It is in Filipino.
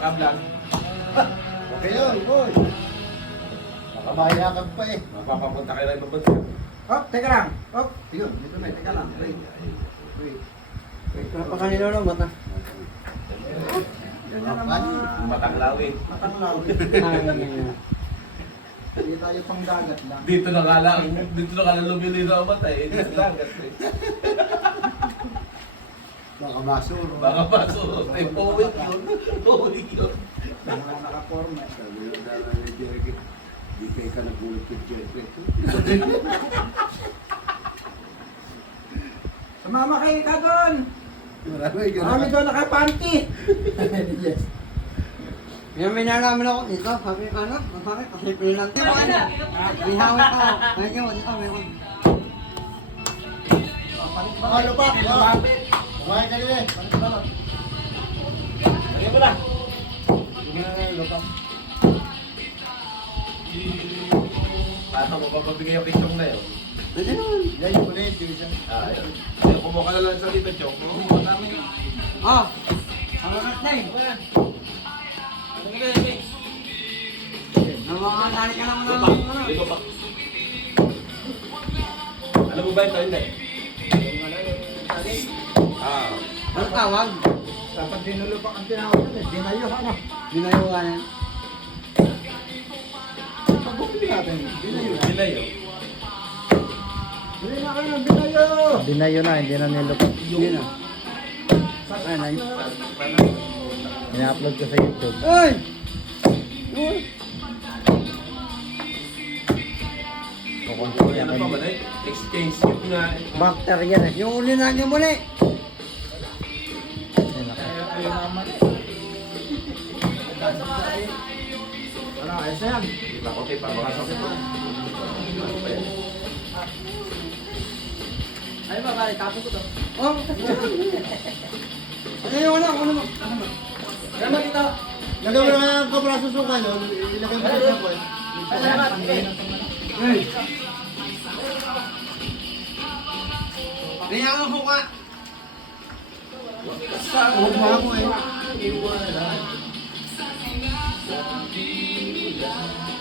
kablang. Okay yun, boy. Nakabayakag pa eh. Mapapapunta kayo ng bansa. Hop, teka lang. Hop, yun, dito na, teka lang. Wait. Napakanino lang mata. Yan na naman. Matanglawi. Matanglaw. Hindi tayo pang dagat lang. Dito na lang lumili na matay. Dito lang kasi. Baka basuro. Baka paso. Ay, powing yun. Powing yun. Mga nakaporma. Sabi ng dala ni Jericho, di kayo ka nagulit kay Jericho. Sumama kayo ka doon. Marami Marami doon nakapanty. Yes. Yung may nalaman ako dito, sabi ko ano, masakit, kasi pinilante ko ano. May hawak ako. Medyo, dito, meron. Ano pa? Kumain ka din eh. Lagyan mo na. Paano mo papabigay yung kitchong na yun? Pwede naman. Yan yung ulit, division. Ah, yun. Kaya kumuha ka na lang sa dito, Chong. Oo, namin. Ah, ang lakat na eh. Namakakatali ka naman ng ano. Dito pa. Alam mo ba ito? Hindi. Ah. Ano tawag? Dapat dinulo pa ang tinawag yun eh. Dinayo ano. Dinayuan yan. Pag-bumili natin. Dinayo. Dinayo. Bili na kayo ng dinayo. Dinayo na, hindi na nilupot. Yun ah. Ay, ina-upload ko sa YouTube. Uy! Uy! Yan ang pa ba na exchange gift nga. Bakter yan eh. Yung uli na niyo muli. Ayaw naman eh. Wala, ayos na yan. Kita ko tayo, pabakasok ito. Ay ba, pare, tapos ko to. Oh, ano yung ano? Ano mo? Salamat dito. Lagyan mo na ang kabraso suka yun. Ilagay mo sa sakwan. Salamat. Hey! May ako suka. Huwag mo ako eh.